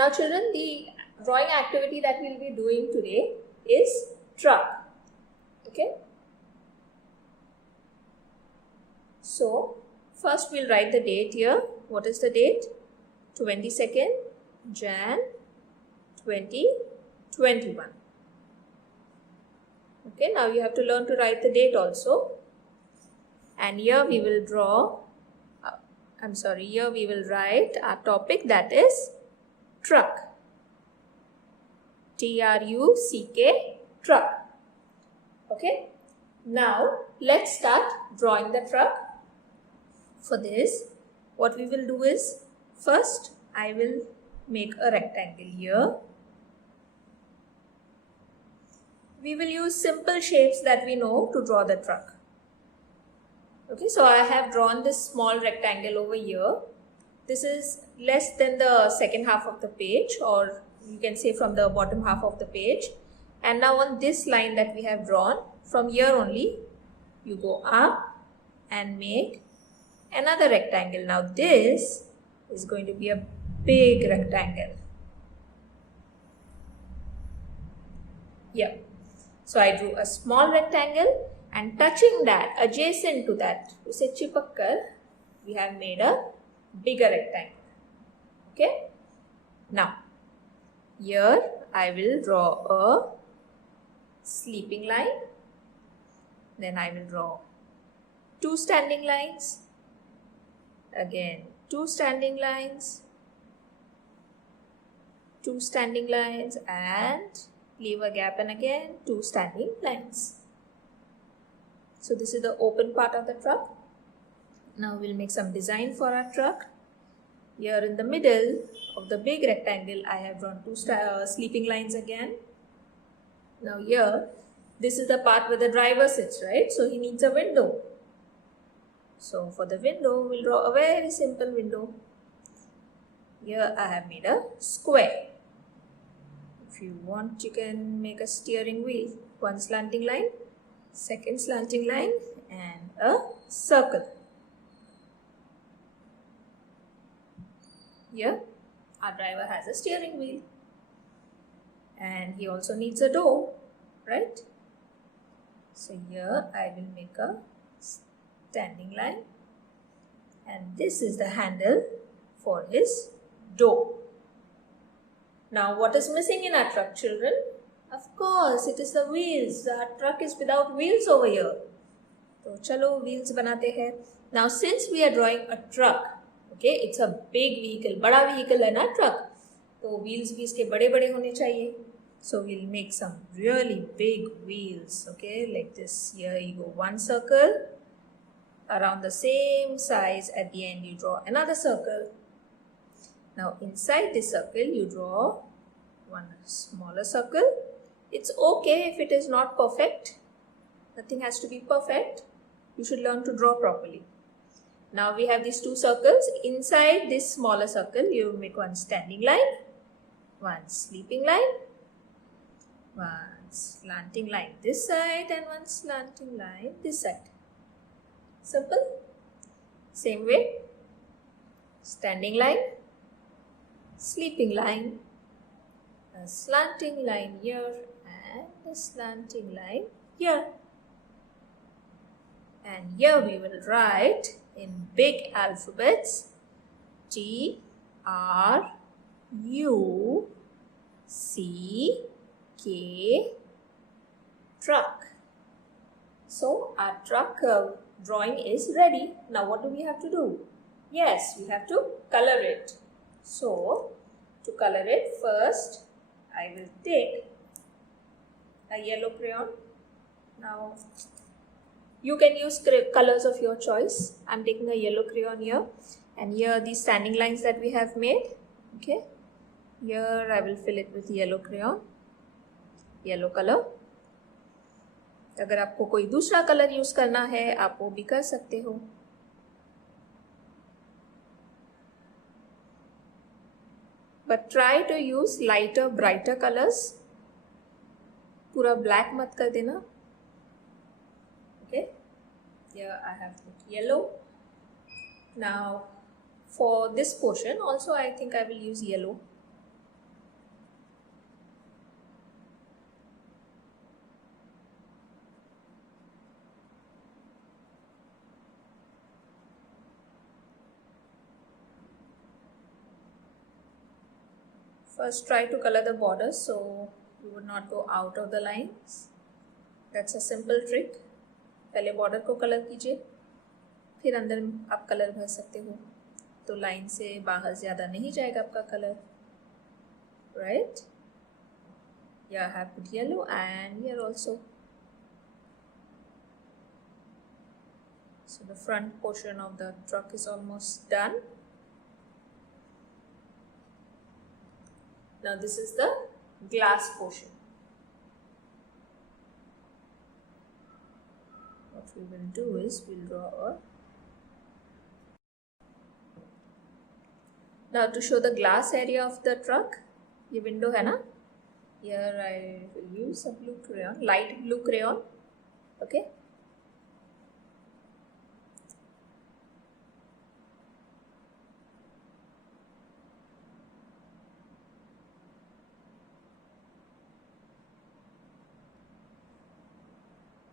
Now children, the drawing activity that we will be doing today is truck. Okay. So first we'll write the date here. What is the date? 22nd Jan 2021. Okay, now you have to learn to write the date also. And here we will here we will write our topic, that is truck. T-R-U-C-K, truck. Okay, now let's start drawing the truck. For this, what we will do is, first I will make a rectangle here. We will use simple shapes that we know to draw the truck. Okay, so I have drawn this small rectangle over here. This is less than the second half of the page, or you can say from the bottom half of the page. And now on this line that we have drawn, from here only you go up and make another rectangle. Now this is going to be a big rectangle. Yeah. So I drew a small rectangle, and touching that, adjacent to that, उसे चिपक कर, we have made a bigger rectangle. Okay. Now here I will draw a sleeping line. Then I will draw two standing lines. Again, two standing lines, two standing lines, and leave a gap, and again two standing lines. So this is the open part of the truck. Now we'll make some design for our truck. Here in the middle of the big rectangle, I have drawn two sleeping lines again. Now here, this is the part where the driver sits, right? So he needs a window. So for the window, we'll draw a very simple window. Here I have made a square. If you want, you can make a steering wheel. One slanting line, second slanting line, and a circle. Here our driver has a steering wheel, and he also needs a door, right? So here I will make a standing line, and this is the handle for his door. Now what is missing in our truck, children? Of course, it is the wheels. Our truck is without wheels over here. So chalo wheels banate hain. Now since we are drawing a truck, okay, it's a big vehicle, bada vehicle hai na truck. So wheels bhi iske bade bade hone chahiye. So we'll make some really big wheels, okay, like this. Here you go, one circle. Around the same size, at the end you draw another circle. Now inside this circle you draw one smaller circle. It's okay if it is not perfect. Nothing has to be perfect. You should learn to draw properly. Now we have these two circles. Inside this smaller circle you make one standing line, one sleeping line, one slanting line this side, and one slanting line this side. Simple. Same way, standing line, sleeping line, a slanting line here, and a slanting line here. And here we will write in big alphabets T-R-U-C-K, truck. So our truck drawing is ready. Now what do we have to do? Yes, we have to color it. So to color it, first I will take a yellow crayon. Now you can use colors of your choice. I'm taking a yellow crayon here, and here are these standing lines that we have made. Okay, here I will fill it with yellow crayon, yellow color. अगर आपको कोई दूसरा colour use करना है आप वो भी कर सकते हो. But try to use lighter, brighter colors. पूरा black मत कर देना. Okay. Here I have put yellow. Now for this portion also I think I will use yellow. First try to color the borders so you would not go out of the lines. That's a simple trick. पहले border को colour कीजिए, फिर अंदर आप colour भर सकते हो, तो लाइन से बाहर ज़्यादा नहीं जाएगा आपका colour, right? Yeah, I have put yellow and here also. So the front portion of the truck is almost done. Now this is the glass portion. What we will do is we'll draw a. Now to show the glass area of the truck, ये window है ना? Here I will use a blue crayon, light blue crayon. Okay.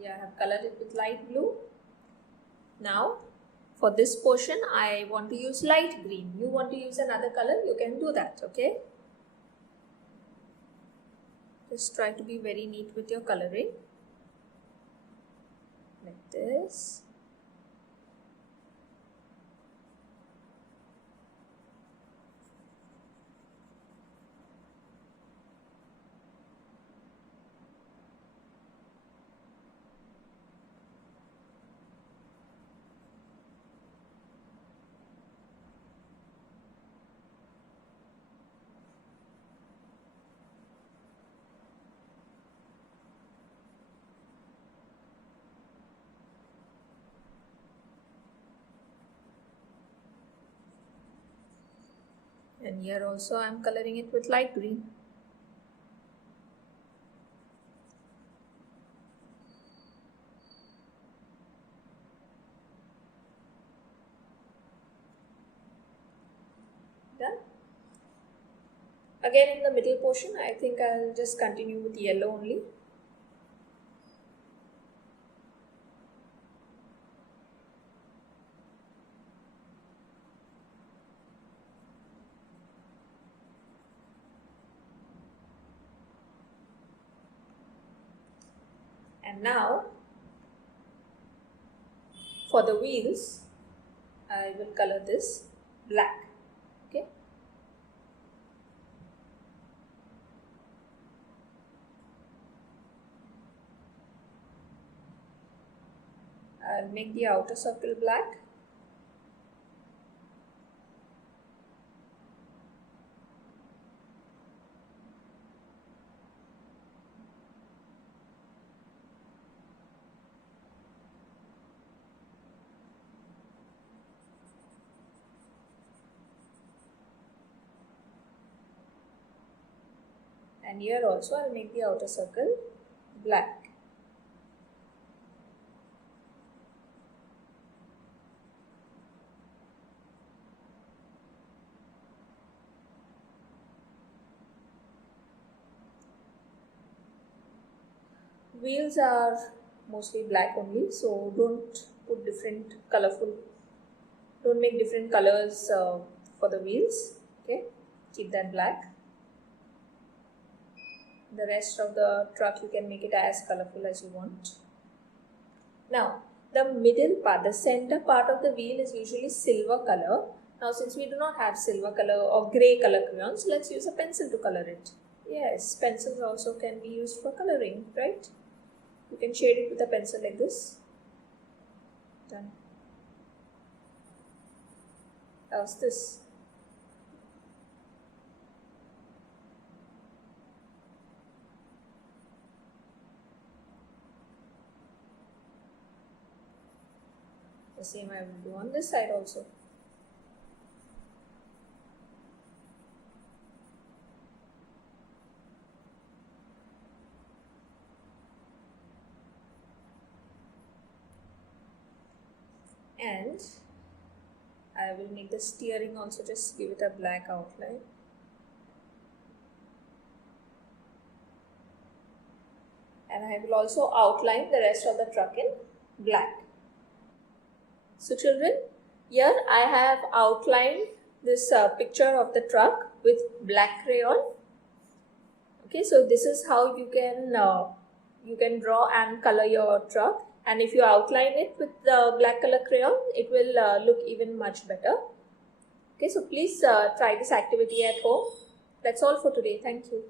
Yeah, I have colored it with light blue. Now for this portion I want to use light green. You want to use another color, you can do that, okay? Just try to be very neat with your coloring. Like this. And here also I am coloring it with light green. Done. Again in the middle portion I think I'll just continue with yellow only. And now for the wheels I will color this black. Okay. I'll make the outer circle black. And here also I'll make the outer circle black. Wheels are mostly black only, so don't put different colorful, don't make different colors for the wheels, okay? Keep that black. The rest of the truck you can make it as colorful as you want. Now the middle part, the center part of the wheel is usually silver color. Now since we do not have silver color or grey color crayons, let's use a pencil to color it. Yes, pencils also can be used for coloring, right? You can shade it with a pencil like this. Done. How's this? The same I will do on this side also. And I will make the steering also, just give it a black outline. And I will also outline the rest of the truck in black. So children, here I have outlined this picture of the truck with black crayon. Okay, so this is how you can draw and color your truck, and if you outline it with the black color crayon, it will look even much better. Okay, so please try this activity at home. That's all for today. Thank you.